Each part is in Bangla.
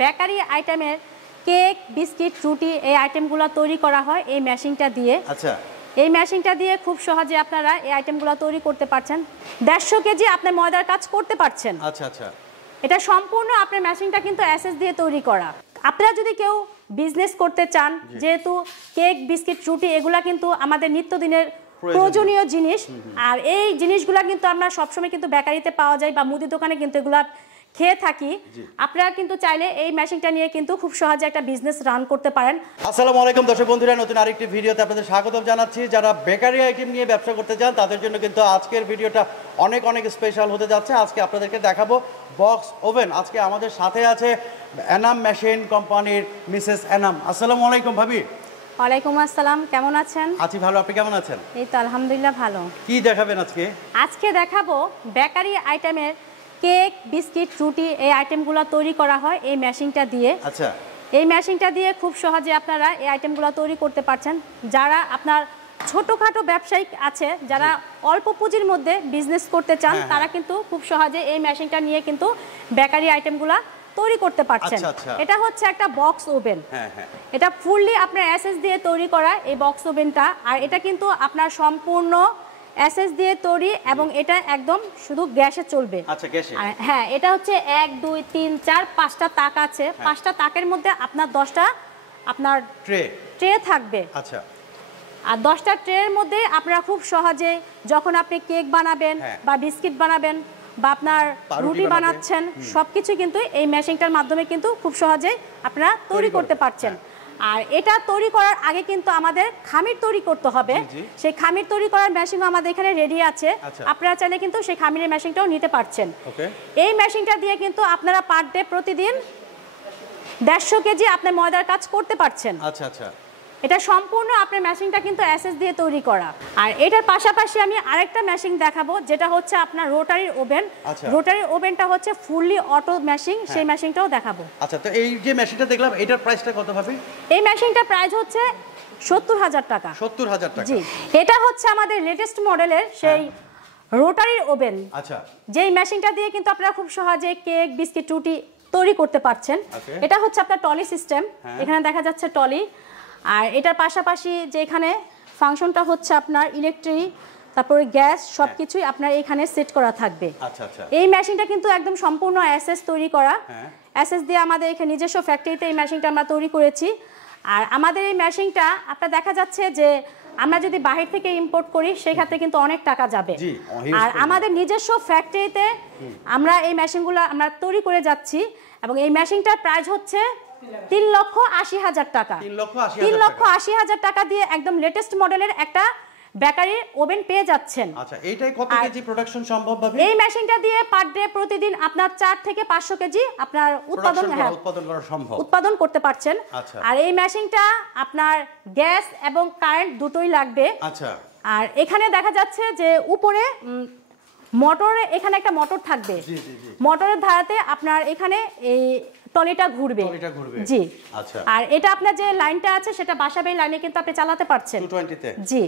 বেকারি আইটেমের কেক, বিস্কিট, রুটি এই আইটেমগুলো তৈরি করা হয় এই মেশিনটা দিয়ে। আচ্ছা, এই মেশিনটা দিয়ে খুব সহজে আপনারা এই আইটেমগুলো তৈরি করতে পারছেন। 150 কেজি আপনি ময়দার কাজ করতে পারছেন। আচ্ছা আচ্ছা। এটা সম্পূর্ণ আপনার মেশিনটা কিন্তু এসএস দিয়ে তৈরি করা। আপনারা যদি কেউ বিজনেস করতে চান, যেহেতু কেক, বিস্কিট, রুটি এগুলা কিন্তু আমাদের নিত্যদিনের প্রয়োজনীয় জিনিস, আর এই জিনিসগুলা কিন্তু আমরা সবসময় কিন্তু বেকারিতে পাওয়া যায় বা মুদি দোকানে কিন্তু এগুলা খেয়ে থাকি। আপনারা কিন্তু চাইলে এই মেশিনটা নিয়ে কিন্তু খুব সহজে একটা বিজনেস রান করতে পারেন। আসসালামু আলাইকুম দর্শক বন্ধুরা, নতুন আরেকটি ভিডিওতে আপনাদের স্বাগতম জানাচ্ছি। যারা বেকারি আইটেম নিয়ে ব্যবসা করতে চান তাদের জন্য কিন্তু আজকের ভিডিওটা অনেক অনেক স্পেশাল হতে যাচ্ছে। আজকে আপনাদেরকে দেখাবো বক্স ওভেন। আজকে আমাদের সাথে আছে এনাম মেশিন কোম্পানির মিসেস এনাম। আসসালামু আলাইকুম ভাবি। ওয়ালাইকুম আসসালাম, কেমন আছেন? আছি ভালো, আপনি কেমন আছেন? এই তো আলহামদুলিল্লাহ ভালো। কি দেখাবেন আজকে? আজকে দেখাবো বেকারি আইটেমের কেক, বিস্কিট, রুটি এই আইটেমগুলো তৈরি করা হয় এই মেশিনটা দিয়ে। আচ্ছা, এই মেশিনটা দিয়ে খুব সহজে আপনারা এই আইটেমগুলো তৈরি করতে পারছেন। যারা আপনার ছোটোখাটো ব্যবসায়িক আছে, যারা অল্প পুঁজির মধ্যে বিজনেস করতে চান, তারা কিন্তু খুব সহজে এই মেশিনটা নিয়ে কিন্তু বেকারি আইটেমগুলো তৈরি করতে পারছেন। এটা হচ্ছে একটা বক্স ওভেন। এটা ফুললি আপনার এসএস দিয়ে তৈরি করা এই বক্স ওভেনটা, আর এটা কিন্তু আপনার সম্পূর্ণ এসএস দিয়ে তৈরি এবং এটা একদম শুধু গ্যাসে চলবে। আচ্ছা, গ্যাসে। হ্যাঁ, এটা হচ্ছে 1 2 3 4 5টা তাক আছে। 5টা তাকের মধ্যে আপনার 10টা আপনার ট্রে থাকবে। আচ্ছা, আর 10টা ট্রের মধ্যে আপনারা খুব সহজে যখন আপনি কেক বানাবেন বা বিস্কিট বানাবেন বা আপনার রুটি বানাচ্ছেন, সবকিছু কিন্তু এই মেশিনটার মাধ্যমে কিন্তু খুব সহজে আপনারা তৈরি করতে পারছেন। আর এটা তৈরি করার আগে কিন্তু আমাদের খামির তৈরি করতে হবে। সেই খামির তৈরি করার মেশিনও আমাদের এখানে রেডি আছে। আপনারা চাইলে কিন্তু সেই খামিরের মেশিনটাও নিতে পারছেন। এই মেশিনটা দিয়ে কিন্তু আপনারা পার ডে প্রতিদিন 150 কেজি আপনি ময়দার কাজ করতে পারছেন। আচ্ছা আচ্ছা। এটা সম্পূর্ণ আপনার মেশিনটা কিন্তু এসএস দিয়ে তৈরি করা। আর এটার পাশাপাশি আমি আরেকটা মেশিন দেখাবো, যেটা হচ্ছে আপনার রোটারি ওভেন। রোটারি ওভেনটা হচ্ছে ফুললি অটো মেশিন, সেই মেশিনটাও দেখাবো। আচ্ছা, তো এই যে মেশিনটা দেখলাম এটার প্রাইসটা কত হবে? এই মেশিনটার প্রাইস হচ্ছে 70,000 টাকা। 70,000 টাকা। জি, এটা হচ্ছে আমাদের লেটেস্ট মডেলের সেই রোটারি ওভেন। আচ্ছা, যেই মেশিনটা দিয়ে কিন্তু আপনারা খুব সহজে কেক, বিস্কিট, রুটি তৈরি করতে পারছেন। এটা হচ্ছে আপনার টলি সিস্টেম, এখানে দেখা যাচ্ছে টলি। আর এটার পাশাপাশি যে এখানে ফাংশনটা হচ্ছে আপনার ইলেকট্রিক, তারপরে গ্যাস, সবকিছুই আপনার এখানে সেট করা থাকবে। এই মেশিনটা কিন্তু একদম সম্পূর্ণ এসএস তৈরি করা। এসএস দিয়ে আমাদের এখানে নিজস্ব ফ্যাক্টরিতে এই মেশিনটা আমরা তৈরি করেছি। আর আমাদের এই মেশিনটা আপনার দেখা যাচ্ছে যে আমরা যদি বাহির থেকে ইম্পোর্ট করি সেক্ষেত্রে কিন্তু অনেক টাকা যাবে। আর আমাদের নিজস্ব ফ্যাক্টরিতে আমরা এই মেশিনগুলো আমরা তৈরি করে যাচ্ছি, এবং এই মেশিনটার প্রাইস হচ্ছে 3,80,000 টাকা। 3,80,000 টাকা দিয়ে একদম লেটেস্ট মডেলের একটা বেকারি ওভেন পেয়ে যাচ্ছেন। আচ্ছা, এইটাই কত কেজি প্রোডাকশন সম্ভব হবে? এই মেশিনটা দিয়ে পার ডে প্রতিদিন আপনার 4 থেকে 500 কেজি আপনার উৎপাদন করা সম্ভব, উৎপাদন করতে পারছেন। আর এই মেশিনটা আপনার গ্যাস এবং কারেন্ট দুটোই লাগবে। আচ্ছা, আর এখানে দেখা যাচ্ছে যে উপরে মোটরে এখানে একটা মোটর থাকবে। মোটরের ধারাতে আপনার এখানে এই টলিটা ঘুরবে। জি, আচ্ছা। আর এটা আপনার যে লাইনটা আছে সেটা বাসাবাড়ির লাইনে কিন্তু আপনি চালাতে পারছেন 220 তে। জি,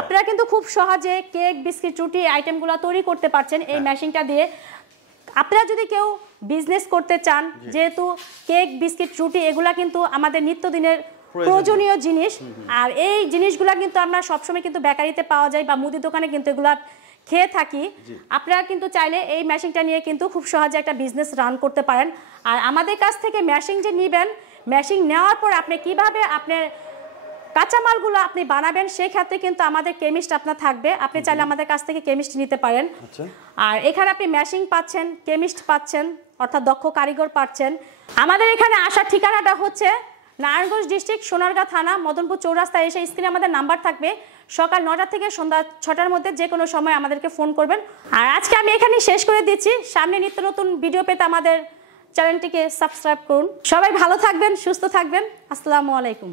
আপনারা কিন্তু খুব সহজে কেক, বিস্কিট, রুটি আইটেমগুলো তৈরি করতে পারছেন এই মেশিনটা দিয়ে। আপনারা যদি কেউ বিজনেস করতে চান, যেহেতু কেক, বিস্কিট, রুটি এগুলা কিন্তু আমাদের নিত্যদিনের প্রয়োজনীয় জিনিস, আর এই জিনিসগুলা কিন্তু আমরা সবসময় কিন্তু বেকারিতে পাওয়া যায় বা মুদি দোকানে কিন্তু এগুলা খেয়ে থাকি। আপনারা কিন্তু চাইলে এই মেশিনটা নিয়ে কিন্তু খুব সহজে একটা বিজনেস রান করতে পারেন। আর আমাদের কাছ থেকে মেশিন যে নেবেন, মেশিন নেওয়ার পর আপনি কিভাবে আপনার কাঁচামালগুলো আপনি বানাবেন সেই ক্ষেত্রে কিন্তু আমাদের কেমিস্ট আপনার থাকবে। আপনি চাইলে আমাদের কাছ থেকে কেমিস্ট নিতে পারেন। আর এখানে আপনি মেশিন পাচ্ছেন, কেমিস্ট পাচ্ছেন, অর্থাৎ দক্ষ কারিগর পাচ্ছেন। আমাদের এখানে আসার ঠিকানাটা হচ্ছে নারায়ণগঞ্জ ডিস্ট্রিক্ট, সোনারগাঁ থানা, মদনপুর চৌরাস্তায় এসে স্ক্রিনে আমাদের নাম্বার থাকবে। সকাল 9টা থেকে সন্ধ্যা 6টার মধ্যে যে কোনো সময় আমাদেরকে ফোন করবেন। আর আজকে আমি এখানে শেষ করে দিচ্ছি। সামনে নিত্য নতুন ভিডিও পেতে আমাদের চ্যানেলটিকে সাবস্ক্রাইব করুন। সবাই ভালো থাকবেন, সুস্থ থাকবেন। আসসালামু আলাইকুম।